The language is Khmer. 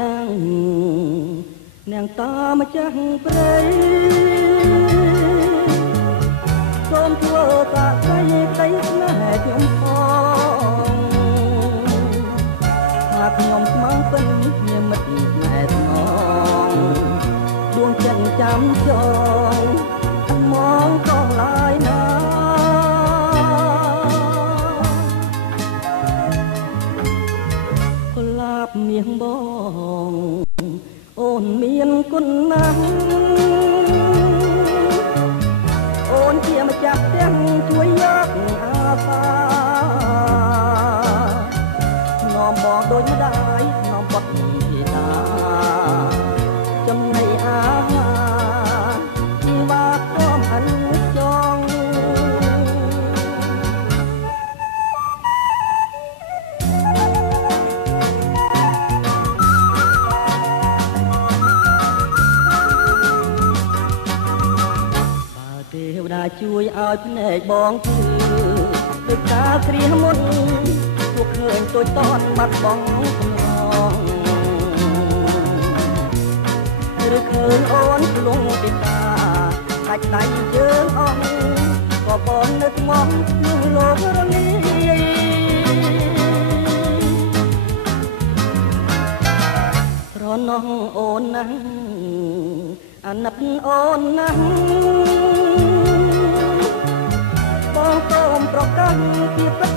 យ៉ាងនាងតាមចាស់ព្រៃសូមធ្វើតាក់ស្អីក្តីស្នេហ៍ខ្ញុំផងថាខ្ញុំស្មងពេញជាមិត្តណែស្មងដួងចិត្តចាំចងមកក៏ឡាយណាកុលាបមាសបងអូនមានគុណណាស់អូនជាម្ចាស់ផ្ទះជួយយកអាសានាំបងដូចម្ដាយនាំបត់ធីតាចំណីអាហារជីវ៉ាቶምអនុចងទេវតាជួយឲ្យភ្នែកបងគឺដូចតាគ្រាមុនពួកឃើញតូចតន់បាត់បង់កំឡងឬឃើញអូនលងទីតាដាច់ដៃជើងអស់ក៏បងនៅថ្មនឹងលោករលាយរនងអូនណាស់អាណិតអូនណាស់បងសូមប្រកាន់ជាពិត